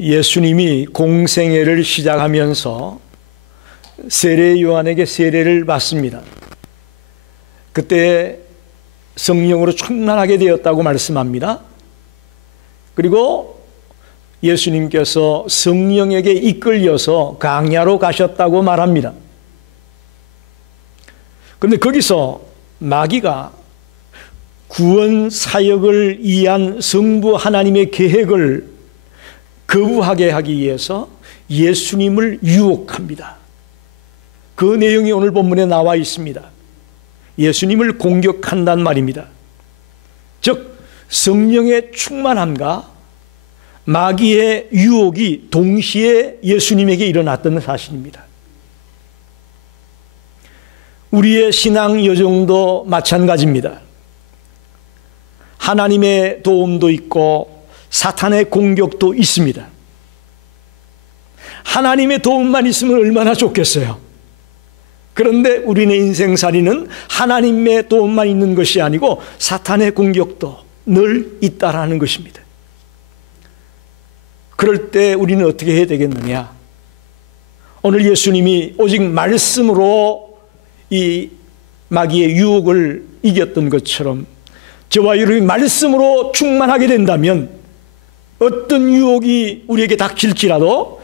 예수님이 공생애를 시작하면서 세례 요한에게 세례를 받습니다. 그때 성령으로 충만하게 되었다고 말씀합니다. 그리고 예수님께서 성령에게 이끌려서 광야로 가셨다고 말합니다. 그런데 거기서 마귀가 구원 사역을 위한 성부 하나님의 계획을 거부하게 하기 위해서 예수님을 유혹합니다. 그 내용이 오늘 본문에 나와 있습니다. 예수님을 공격한단 말입니다. 즉 성령의 충만함과 마귀의 유혹이 동시에 예수님에게 일어났던 사실입니다. 우리의 신앙 여정도 마찬가지입니다. 하나님의 도움도 있고 사탄의 공격도 있습니다. 하나님의 도움만 있으면 얼마나 좋겠어요. 그런데 우리의 인생살이는 하나님의 도움만 있는 것이 아니고 사탄의 공격도 늘 있다라는 것입니다. 그럴 때 우리는 어떻게 해야 되겠느냐? 오늘 예수님이 오직 말씀으로 이 마귀의 유혹을 이겼던 것처럼 저와 여러분이 말씀으로 충만하게 된다면 어떤 유혹이 우리에게 닥칠지라도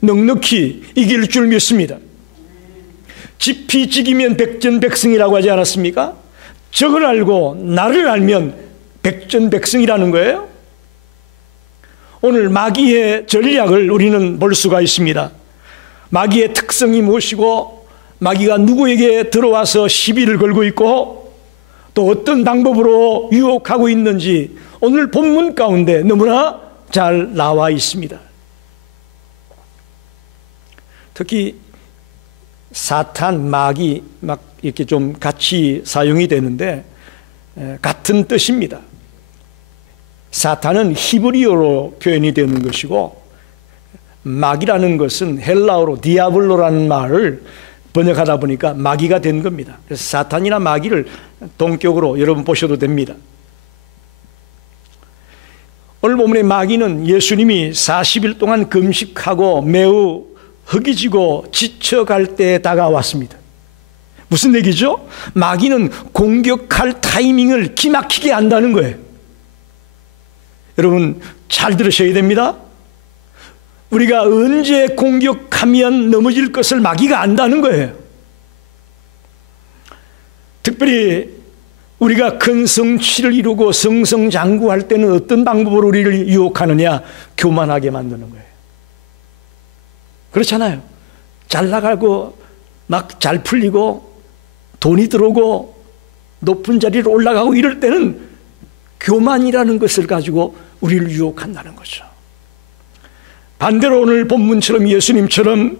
넉넉히 이길 줄 믿습니다. 지피지기면 백전백승이라고 하지 않았습니까? 적을 알고 나를 알면 백전백승이라는 거예요. 오늘 마귀의 전략을 우리는 볼 수가 있습니다. 마귀의 특성이 무엇이고 마귀가 누구에게 들어와서 시비를 걸고 있고 또 어떤 방법으로 유혹하고 있는지 오늘 본문 가운데 너무나 잘 나와 있습니다. 특히 사탄, 마귀 막 이렇게 좀 같이 사용이 되는데 같은 뜻입니다. 사탄은 히브리어로 표현이 되는 것이고 마귀라는 것은 헬라어로 디아블로라는 말을 번역하다 보니까 마귀가 된 겁니다. 그래서 사탄이나 마귀를 동격으로 여러분 보셔도 됩니다. 오늘 본문의 마귀는 예수님이 40일 동안 금식하고 매우 허기지고 지쳐갈 때 다가왔습니다. 무슨 얘기죠? 마귀는 공격할 타이밍을 기막히게 한다는 거예요. 여러분 잘 들으셔야 됩니다. 우리가 언제 공격하면 넘어질 것을 마귀가 안다는 거예요. 특별히 우리가 큰 성취를 이루고 승승장구할 때는 어떤 방법으로 우리를 유혹하느냐? 교만하게 만드는 거예요. 그렇잖아요. 잘 나가고 막 잘 풀리고 돈이 들어오고 높은 자리로 올라가고 이럴 때는 교만이라는 것을 가지고 우리를 유혹한다는 거죠. 반대로 오늘 본문처럼 예수님처럼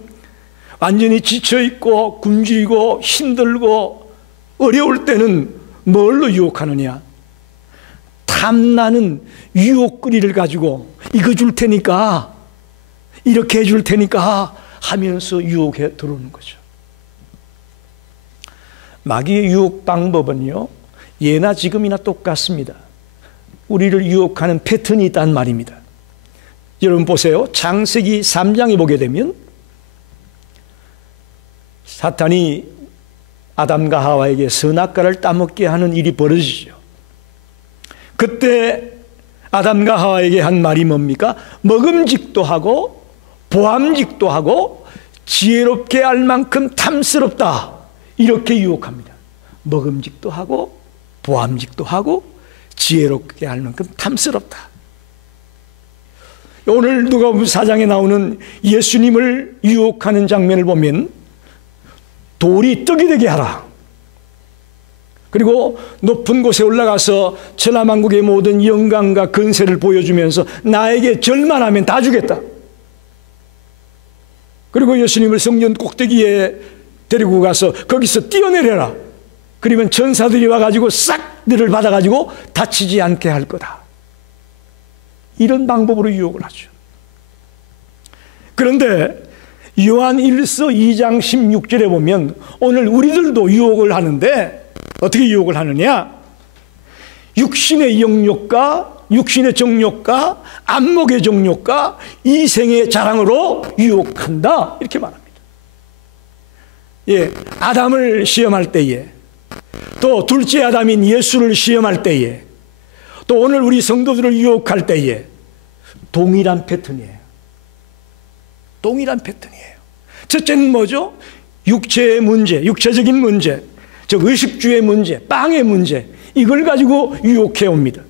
완전히 지쳐있고 굶주리고 힘들고 어려울 때는 뭘로 유혹하느냐? 탐나는 유혹거리를 가지고 이거 줄 테니까 이렇게 해줄 테니까 하면서 유혹해 들어오는 거죠. 마귀의 유혹 방법은요 예나 지금이나 똑같습니다. 우리를 유혹하는 패턴이 있단 말입니다. 여러분 보세요. 창세기 3장에 보게 되면 사탄이 아담과 하와에게 선악과를 따먹게 하는 일이 벌어지죠. 그때 아담과 하와에게 한 말이 뭡니까? 먹음직도 하고 보암직도 하고 지혜롭게 알 만큼 탐스럽다. 이렇게 유혹합니다. 먹음직도 하고 보암직도 하고 지혜롭게 할 만큼 탐스럽다. 오늘 누가복음 4장에 나오는 예수님을 유혹하는 장면을 보면 돌이 떡이 되게 하라. 그리고 높은 곳에 올라가서 천하만국의 모든 영광과 근세를 보여주면서 나에게 절만 하면 다 주겠다. 그리고 예수님을 성전 꼭대기에 데리고 가서 거기서 뛰어내려라. 그러면 천사들이 와가지고 싹 너를 받아가지고 다치지 않게 할 거다. 이런 방법으로 유혹을 하죠. 그런데 요한 1서 2장 16절에 보면 오늘 우리들도 유혹을 하는데 어떻게 유혹을 하느냐? 육신의 영욕과 육신의 정욕과 안목의 정욕과 이생의 자랑으로 유혹한다, 이렇게 말합니다. 예, 아담을 시험할 때에, 또 둘째 아담인 예수를 시험할 때에, 또 오늘 우리 성도들을 유혹할 때에 동일한 패턴이에요. 동일한 패턴이에요. 첫째는 뭐죠? 육체의 문제, 육체적인 문제, 즉 의식주의 문제, 빵의 문제, 이걸 가지고 유혹해 옵니다.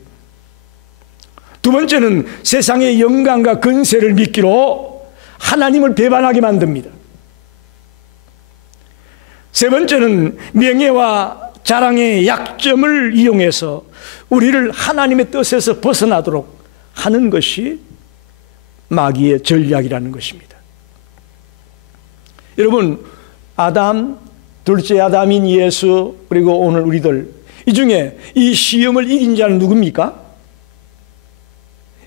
두 번째는 세상의 영광과 권세를 믿기로 하나님을 배반하게 만듭니다. 세 번째는 명예와 자랑의 약점을 이용해서 우리를 하나님의 뜻에서 벗어나도록 하는 것이 마귀의 전략이라는 것입니다. 여러분, 아담, 둘째 아담인 예수, 그리고 오늘 우리들, 이 중에 이 시험을 이긴 자는 누굽니까?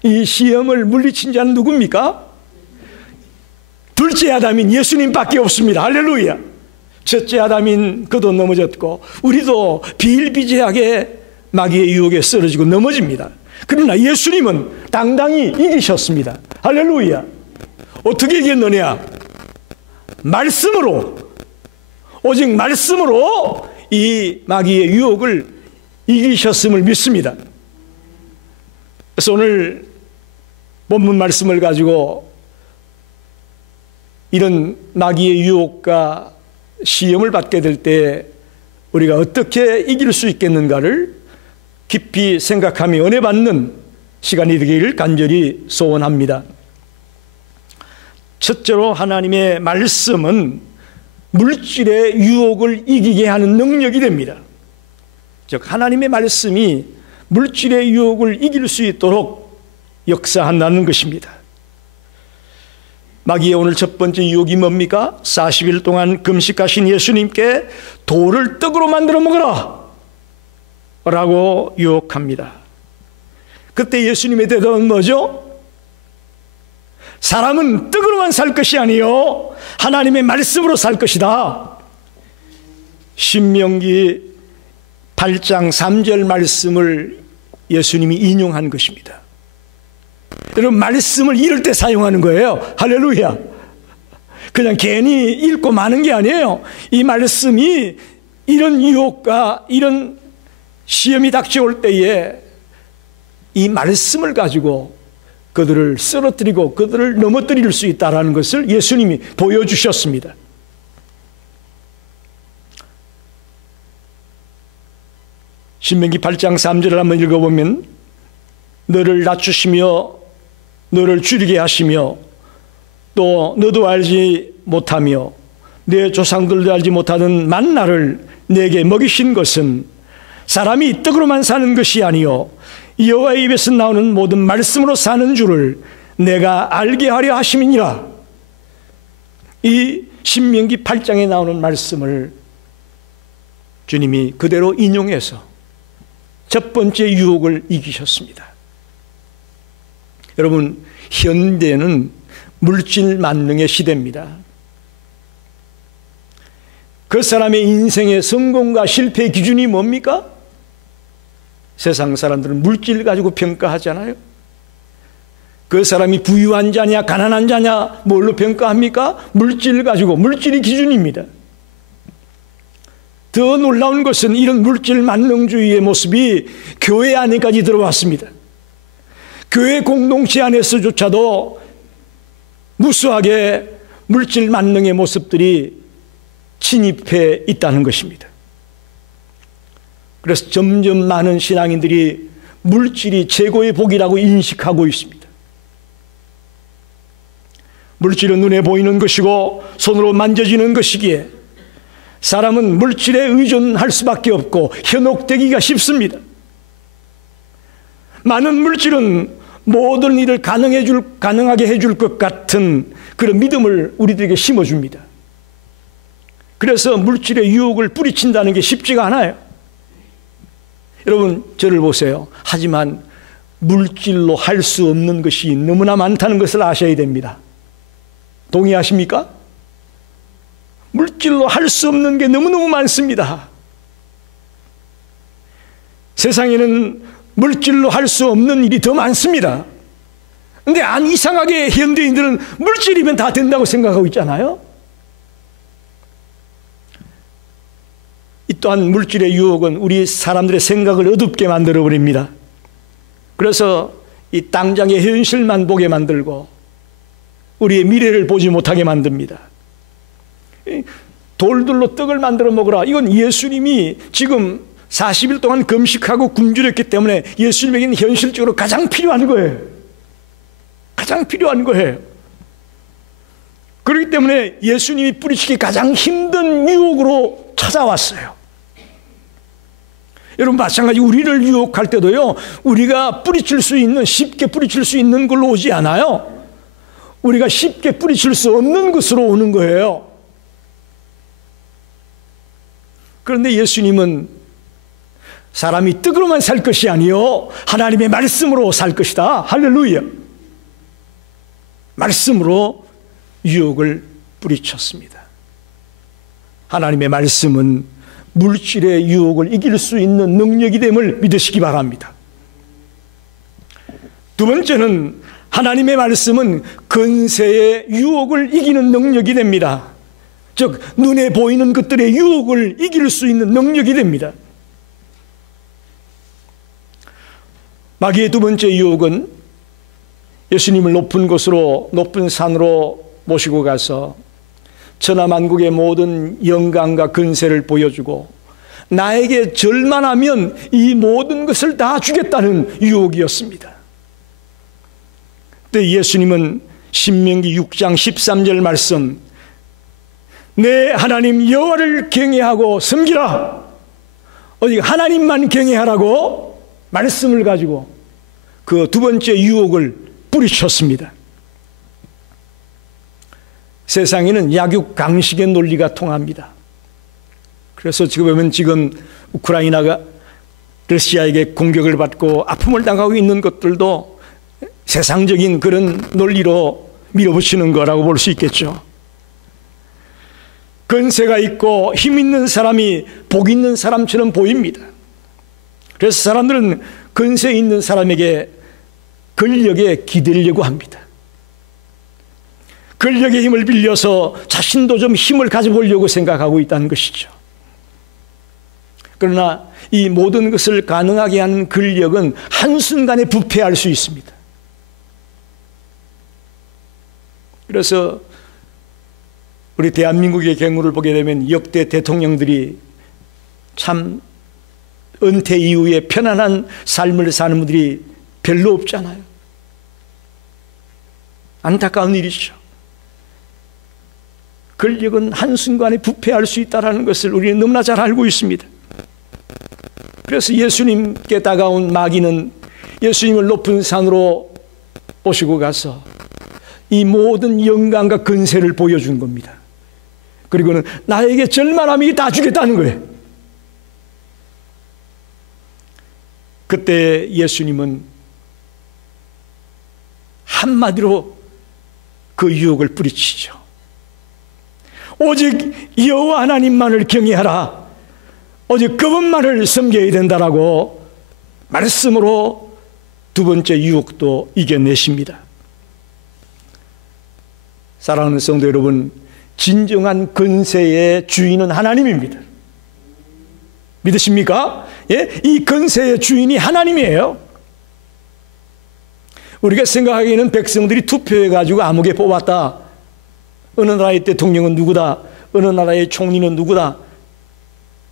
이 시험을 물리친 자는 누굽니까? 둘째 아담인 예수님밖에 없습니다. 할렐루야. 첫째 아담인 그도 넘어졌고 우리도 비일비재하게 마귀의 유혹에 쓰러지고 넘어집니다. 그러나 예수님은 당당히 이기셨습니다. 할렐루야. 어떻게 이겼느냐? 말씀으로, 오직 말씀으로 이 마귀의 유혹을 이기셨음을 믿습니다. 그래서 오늘 본문 말씀을 가지고 이런 마귀의 유혹과 시험을 받게 될 때 우리가 어떻게 이길 수 있겠는가를 깊이 생각하며 은혜 받는 시간이 되기를 간절히 소원합니다. 첫째로 하나님의 말씀은 물질의 유혹을 이기게 하는 능력이 됩니다. 즉 하나님의 말씀이 물질의 유혹을 이길 수 있도록 역사한다는 것입니다. 마귀의 오늘 첫 번째 유혹이 뭡니까? 40일 동안 금식하신 예수님께 돌을 떡으로 만들어 먹어라 라고 유혹합니다. 그때 예수님의 대답은 뭐죠? 사람은 떡으로만 살 것이 아니요 하나님의 말씀으로 살 것이다. 신명기 8장 3절 말씀을 예수님이 인용한 것입니다. 여러분, 말씀을 이럴 때 사용하는 거예요. 할렐루야. 그냥 괜히 읽고 마는 게 아니에요. 이 말씀이 이런 유혹과 이런 시험이 닥쳐올 때에 이 말씀을 가지고 그들을 쓰러뜨리고 그들을 넘어뜨릴 수 있다는 것을 예수님이 보여주셨습니다. 신명기 8장 3절을 한번 읽어보면 너를 낮추시며 너를 줄이게 하시며 또 너도 알지 못하며 내 조상들도 알지 못하는 만나를 내게 먹이신 것은 사람이 떡으로만 사는 것이 아니요 여호와의 입에서 나오는 모든 말씀으로 사는 줄을 내가 알게 하려 하심이니라. 이 신명기 8장에 나오는 말씀을 주님이 그대로 인용해서 첫 번째 유혹을 이기셨습니다. 여러분, 현대는 물질 만능의 시대입니다. 그 사람의 인생의 성공과 실패의 기준이 뭡니까? 세상 사람들은 물질 가지고 평가하잖아요. 그 사람이 부유한 자냐 가난한 자냐 뭘로 평가합니까? 물질 가지고, 물질이 기준입니다. 더 놀라운 것은 이런 물질 만능주의의 모습이 교회 안에까지 들어왔습니다. 교회 공동체 안에서조차도 무수하게 물질 만능의 모습들이 침입해 있다는 것입니다. 그래서 점점 많은 신앙인들이 물질이 최고의 복이라고 인식하고 있습니다. 물질은 눈에 보이는 것이고 손으로 만져지는 것이기에 사람은 물질에 의존할 수밖에 없고 현혹되기가 쉽습니다. 많은 물질은 모든 일을 가능하게 해줄 것 같은 그런 믿음을 우리들에게 심어줍니다. 그래서 물질의 유혹을 뿌리친다는 게 쉽지가 않아요. 여러분, 저를 보세요. 하지만 물질로 할 수 없는 것이 너무나 많다는 것을 아셔야 됩니다. 동의하십니까? 물질로 할 수 없는 게 너무너무 많습니다. 세상에는 물질로 할 수 없는 일이 더 많습니다. 근데 이상하게 현대인들은 물질이면 다 된다고 생각하고 있잖아요. 이 또한 물질의 유혹은 우리 사람들의 생각을 어둡게 만들어 버립니다. 그래서 이 당장의 현실만 보게 만들고 우리의 미래를 보지 못하게 만듭니다. 돌들로 떡을 만들어 먹으라. 이건 예수님이 지금 40일 동안 금식하고 굶주렸기 때문에 예수님에게는 현실적으로 가장 필요한 거예요. 가장 필요한 거예요. 그렇기 때문에 예수님이 뿌리치기 가장 힘든 유혹으로 찾아왔어요. 여러분, 마찬가지 우리를 유혹할 때도요, 우리가 뿌리칠 수 있는, 쉽게 뿌리칠 수 있는 걸로 오지 않아요. 우리가 쉽게 뿌리칠 수 없는 것으로 오는 거예요. 그런데 예수님은 사람이 떡으로만 살 것이 아니요 하나님의 말씀으로 살 것이다. 할렐루야. 말씀으로 유혹을 뿌리쳤습니다. 하나님의 말씀은 물질의 유혹을 이길 수 있는 능력이 됨을 믿으시기 바랍니다. 두 번째는 하나님의 말씀은 근세의 유혹을 이기는 능력이 됩니다. 즉 눈에 보이는 것들의 유혹을 이길 수 있는 능력이 됩니다. 마귀의 두 번째 유혹은 예수님을 높은 곳으로, 높은 산으로 모시고 가서 천하만국의 모든 영광과 근세를 보여주고 나에게 절만 하면 이 모든 것을 다 주겠다는 유혹이었습니다. 그때 예수님은 신명기 6장 13절 말씀, 내 하나님 여호와를 경외하고 섬기라. 어디 하나님만 경외하라고 말씀을 가지고 그 두 번째 유혹을 뿌리쳤습니다. 세상에는 약육 강식의 논리가 통합니다. 그래서 지금 우크라이나가 러시아에게 공격을 받고 아픔을 당하고 있는 것들도 세상적인 그런 논리로 밀어붙이는 거라고 볼 수 있겠죠. 근세가 있고 힘 있는 사람이 복 있는 사람처럼 보입니다. 그래서 사람들은 근세 있는 사람에게 권력에 기대려고 합니다. 권력의 힘을 빌려서 자신도 좀 힘을 가져보려고 생각하고 있다는 것이죠. 그러나 이 모든 것을 가능하게 하는 권력은 한순간에 부패할 수 있습니다. 그래서 우리 대한민국의 경우를 보게 되면 역대 대통령들이 참 은퇴 이후에 편안한 삶을 사는 분들이 별로 없잖아요. 안타까운 일이죠. 권력은 한순간에 부패할 수 있다는 것을 우리는 너무나 잘 알고 있습니다. 그래서 예수님께 다가온 마귀는 예수님을 높은 산으로 모시고 가서 이 모든 영광과 근세를 보여준 겁니다. 그리고는 나에게 절만하면 다 주겠다는 거예요. 그때 예수님은 한마디로 그 유혹을 뿌리치죠. 오직 여호와 하나님만을 경외하라. 오직 그분만을 섬겨야 된다라고 말씀으로 두 번째 유혹도 이겨내십니다. 사랑하는 성도 여러분, 진정한 근세의 주인은 하나님입니다. 믿으십니까? 예? 이 근세의 주인이 하나님이에요. 우리가 생각하기에는 백성들이 투표해가지고 아무개 뽑았다. 어느 나라의 대통령은 누구다. 어느 나라의 총리는 누구다.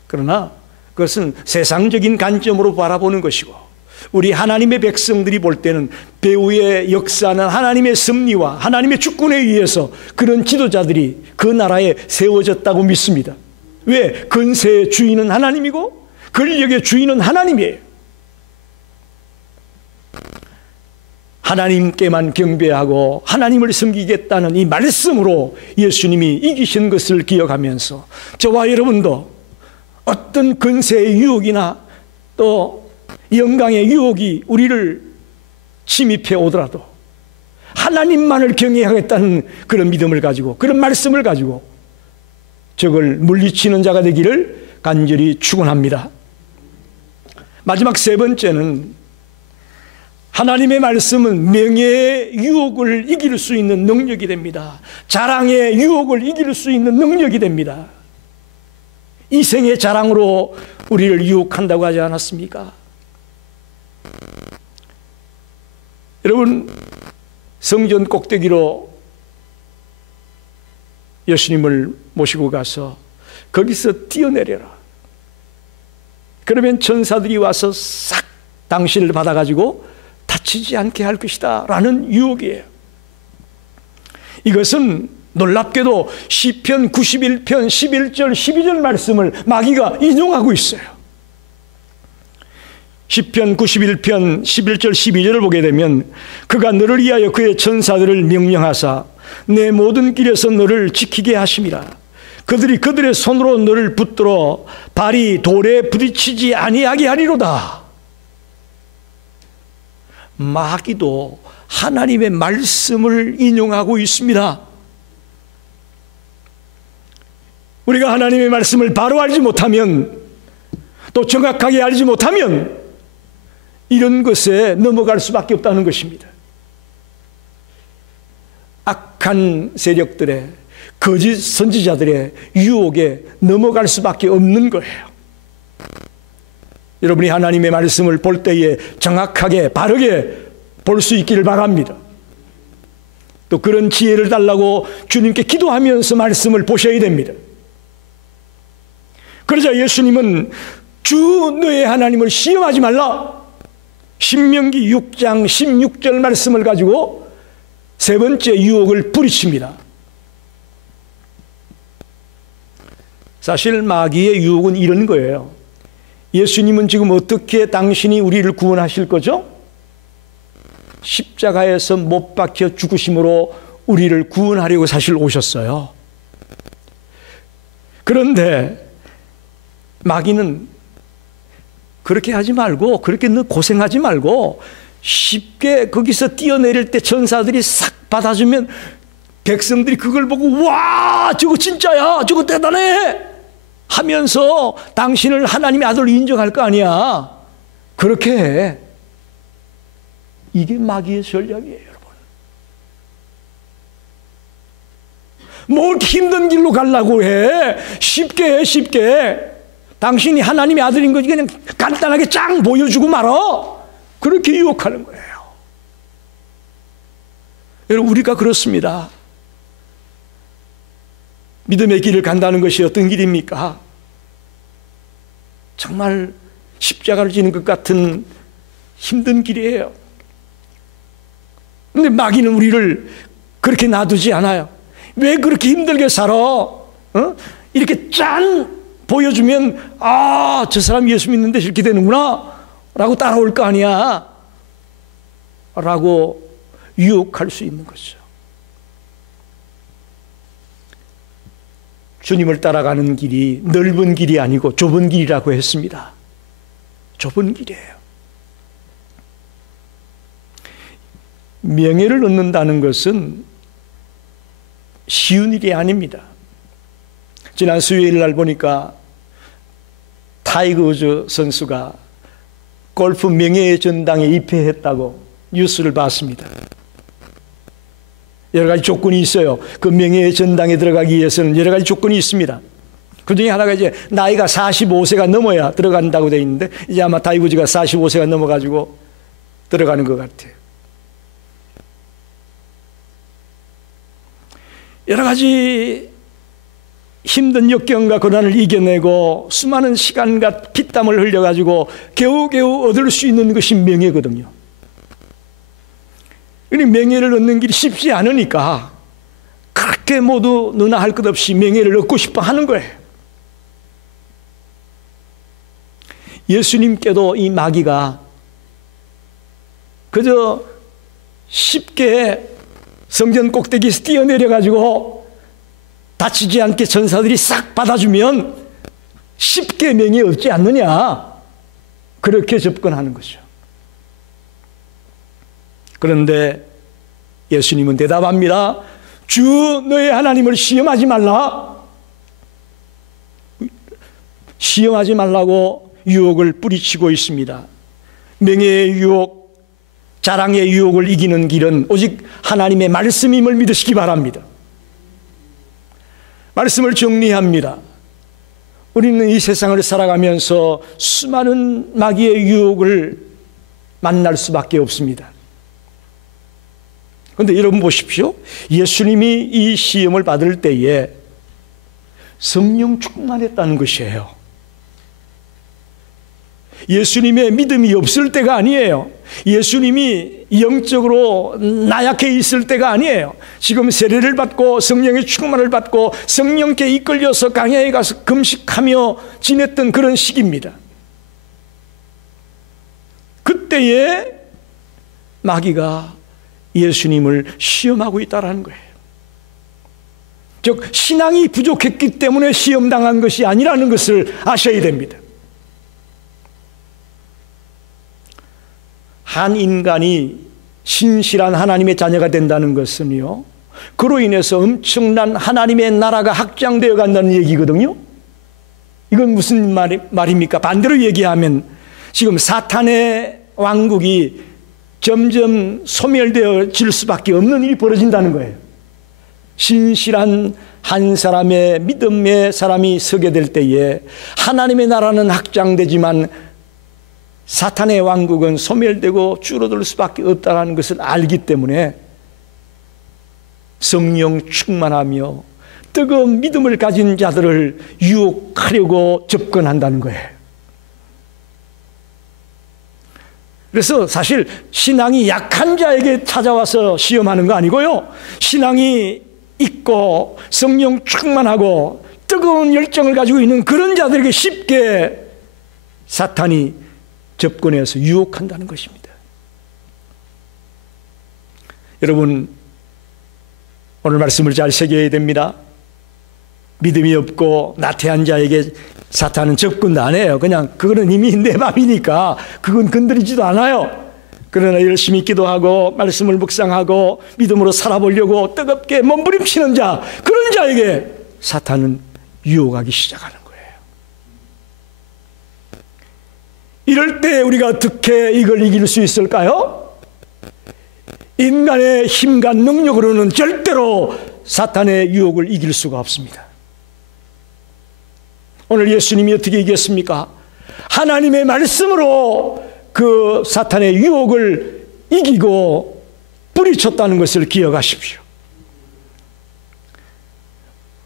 그러나 그것은 세상적인 관점으로 바라보는 것이고 우리 하나님의 백성들이 볼 때는 배후의 역사는 하나님의 섭리와 하나님의 주권에 의해서 그런 지도자들이 그 나라에 세워졌다고 믿습니다. 왜? 근세의 주인은 하나님이고 권력의 주인은 하나님이에요. 하나님께만 경배하고 하나님을 섬기겠다는 이 말씀으로 예수님이 이기신 것을 기억하면서 저와 여러분도 어떤 근세의 유혹이나 또 영광의 유혹이 우리를 침입해 오더라도 하나님만을 경외하겠다는 그런 믿음을 가지고 그런 말씀을 가지고 적을 물리치는 자가 되기를 간절히 축원합니다. 마지막 세 번째는 하나님의 말씀은 명예의 유혹을 이길 수 있는 능력이 됩니다. 자랑의 유혹을 이길 수 있는 능력이 됩니다. 이생의 자랑으로 우리를 유혹한다고 하지 않았습니까? 여러분, 성전 꼭대기로 예수님을 모시고 가서 거기서 뛰어내려라. 그러면 천사들이 와서 싹 당신을 받아가지고 다치지 않게 할 것이다 라는 유혹이에요. 이것은 놀랍게도 시편 91편 11절 12절 말씀을 마귀가 인용하고 있어요. 시편 91편 11절 12절을 보게 되면 그가 너를 위하여 그의 천사들을 명령하사 내 모든 길에서 너를 지키게 하심이라. 그들이 그들의 손으로 너를 붙들어 발이 돌에 부딪히지 아니하게 하리로다. 마귀도 하나님의 말씀을 인용하고 있습니다. 우리가 하나님의 말씀을 바로 알지 못하면, 또 정확하게 알지 못하면 이런 것에 넘어갈 수밖에 없다는 것입니다. 악한 세력들의, 거짓 선지자들의 유혹에 넘어갈 수밖에 없는 거예요. 여러분이 하나님의 말씀을 볼 때에 정확하게 바르게 볼 수 있기를 바랍니다. 또 그런 지혜를 달라고 주님께 기도하면서 말씀을 보셔야 됩니다. 그러자 예수님은 주 너의 하나님을 시험하지 말라, 신명기 6장 16절 말씀을 가지고 세 번째 유혹을 뿌리칩니다. 사실 마귀의 유혹은 이런 거예요. 예수님은 지금 어떻게 당신이 우리를 구원하실 거죠? 십자가에서 못 박혀 죽으심으로 우리를 구원하려고 사실 오셨어요. 그런데 마귀는 그렇게 하지 말고, 그렇게 너 고생하지 말고 쉽게 거기서 뛰어내릴 때 천사들이 싹 받아주면 백성들이 그걸 보고 와, 저거 진짜야, 저거 대단해 하면서 당신을 하나님의 아들로 인정할 거 아니야. 그렇게 해. 이게 마귀의 전략이에요, 여러분. 뭘 힘든 길로 가려고 해. 쉽게 해, 쉽게. 당신이 하나님의 아들인 거지 그냥 간단하게 짱 보여주고 말어. 그렇게 유혹하는 거예요. 여러분, 우리가 그렇습니다. 믿음의 길을 간다는 것이 어떤 길입니까? 정말 십자가를 지는 것 같은 힘든 길이에요. 그런데 마귀는 우리를 그렇게 놔두지 않아요. 왜 그렇게 힘들게 살아? 이렇게 짠 보여주면 아, 저 사람 예수 믿는데 이렇게 되는구나 라고 따라올 거 아니야 라고 유혹할 수 있는 거죠. 주님을 따라가는 길이 넓은 길이 아니고 좁은 길이라고 했습니다. 좁은 길이에요. 명예를 얻는다는 것은 쉬운 일이 아닙니다. 지난 수요일 날 보니까 타이거 우즈 선수가 골프 명예의 전당에 입회했다고 뉴스를 봤습니다. 여러 가지 조건이 있어요. 그 명예의 전당에 들어가기 위해서는 여러 가지 조건이 있습니다. 그 중에 하나가 이제 나이가 45세가 넘어야 들어간다고 되어 있는데, 이제 아마 타이거 우즈가 45세가 넘어가지고 들어가는 것 같아요. 여러 가지 힘든 역경과 고난을 이겨내고 수많은 시간과 피땀을 흘려가지고 겨우겨우 얻을 수 있는 것이 명예거든요. 명예를 얻는 길이 쉽지 않으니까 그렇게 모두 너나 할 것 없이 명예를 얻고 싶어 하는 거예요. 예수님께도 이 마귀가 그저 쉽게 성전 꼭대기에서 뛰어내려가지고 다치지 않게 천사들이 싹 받아주면 쉽게 명예 얻지 않느냐, 그렇게 접근하는 거죠. 그런데 예수님은 대답합니다. 주 너의 하나님을 시험하지 말라. 시험하지 말라고 유혹을 뿌리치고 있습니다. 명예의 유혹, 자랑의 유혹을 이기는 길은 오직 하나님의 말씀임을 믿으시기 바랍니다. 말씀을 정리합니다. 우리는 이 세상을 살아가면서 수많은 마귀의 유혹을 만날 수밖에 없습니다. 그런데 여러분 보십시오. 예수님이 이 시험을 받을 때에 성령 충만했다는 것이에요. 예수님의 믿음이 없을 때가 아니에요. 예수님이 영적으로 나약해 있을 때가 아니에요. 지금 세례를 받고 성령의 충만을 받고 성령께 이끌려서 광야에 가서 금식하며 지냈던 그런 시기입니다. 그때에 마귀가 예수님을 시험하고 있다는 거예요. 즉 신앙이 부족했기 때문에 시험당한 것이 아니라는 것을 아셔야 됩니다. 한 인간이 신실한 하나님의 자녀가 된다는 것은요, 그로 인해서 엄청난 하나님의 나라가 확장되어 간다는 얘기거든요. 이건 무슨 말입니까? 반대로 얘기하면 지금 사탄의 왕국이 점점 소멸되어질 수밖에 없는 일이 벌어진다는 거예요. 신실한 한 사람의 믿음의 사람이 서게 될 때에 하나님의 나라는 확장되지만 사탄의 왕국은 소멸되고 줄어들 수밖에 없다는 것을 알기 때문에 성령 충만하며 뜨거운 믿음을 가진 자들을 유혹하려고 접근한다는 거예요. 그래서 사실 신앙이 약한 자에게 찾아와서 시험하는 거 아니고요, 신앙이 있고 성령 충만하고 뜨거운 열정을 가지고 있는 그런 자들에게 쉽게 사탄이 접근해서 유혹한다는 것입니다. 여러분, 오늘 말씀을 잘 새겨야 됩니다. 믿음이 없고 나태한 자에게 사탄은 접근도 안 해요. 그냥 그거는 이미 내 맘이니까 그건 건드리지도 않아요. 그러나 열심히 기도하고 말씀을 묵상하고 믿음으로 살아보려고 뜨겁게 몸부림치는 자, 그런 자에게 사탄은 유혹하기 시작하는 거예요. 이럴 때 우리가 어떻게 이걸 이길 수 있을까요? 인간의 힘과 능력으로는 절대로 사탄의 유혹을 이길 수가 없습니다. 오늘 예수님이 어떻게 이겼습니까? 하나님의 말씀으로 그 사탄의 유혹을 이기고 뿌리쳤다는 것을 기억하십시오.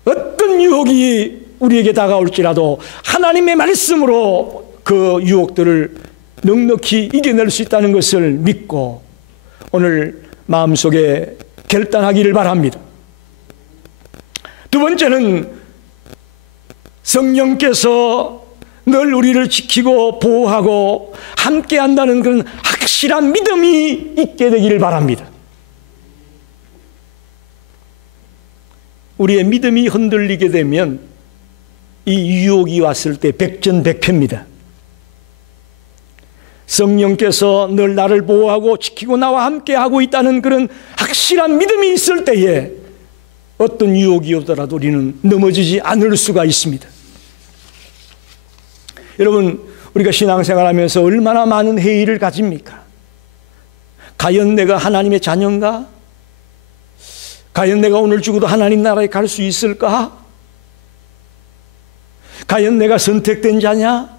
어떤 유혹이 우리에게 다가올지라도 하나님의 말씀으로 그 유혹들을 넉넉히 이겨낼 수 있다는 것을 믿고 오늘 마음속에 결단하기를 바랍니다. 두 번째는 성령께서 늘 우리를 지키고 보호하고 함께한다는 그런 확실한 믿음이 있게 되기를 바랍니다. 우리의 믿음이 흔들리게 되면 이 유혹이 왔을 때 백전백패입니다. 성령께서 늘 나를 보호하고 지키고 나와 함께하고 있다는 그런 확실한 믿음이 있을 때에 어떤 유혹이 오더라도 우리는 넘어지지 않을 수가 있습니다. 여러분, 우리가 신앙생활하면서 얼마나 많은 회의를 가집니까? 과연 내가 하나님의 자녀인가? 과연 내가 오늘 죽어도 하나님 나라에 갈 수 있을까? 과연 내가 선택된 자냐?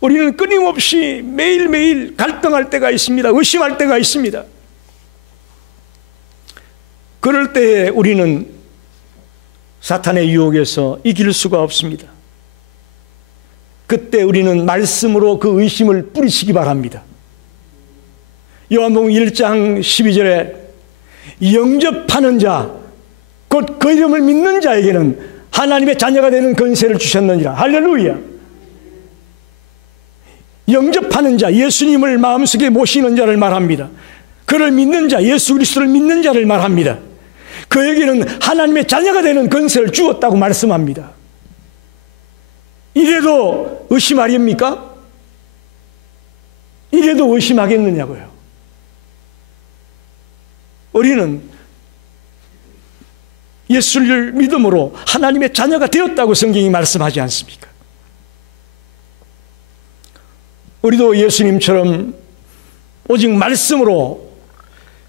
우리는 끊임없이 매일매일 갈등할 때가 있습니다. 의심할 때가 있습니다. 그럴 때에 우리는 사탄의 유혹에서 이길 수가 없습니다. 그때 우리는 말씀으로 그 의심을 뿌리치기 바랍니다. 요한복음 1장 12절에 영접하는 자, 곧 그 이름을 믿는 자에게는 하나님의 자녀가 되는 권세를 주셨느니라. 할렐루야. 영접하는 자, 예수님을 마음속에 모시는 자를 말합니다. 그를 믿는 자, 예수 그리스도를 믿는 자를 말합니다. 그에게는 하나님의 자녀가 되는 권세를 주었다고 말씀합니다. 이래도 의심하렵니까? 이래도 의심하겠느냐고요. 우리는 예수를 믿음으로 하나님의 자녀가 되었다고 성경이 말씀하지 않습니까? 우리도 예수님처럼 오직 말씀으로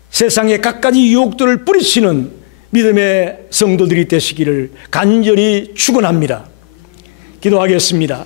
세상의 갖가지 유혹들을 뿌리치는 믿음의 성도들이 되시기를 간절히 축원합니다. 기도하겠습니다.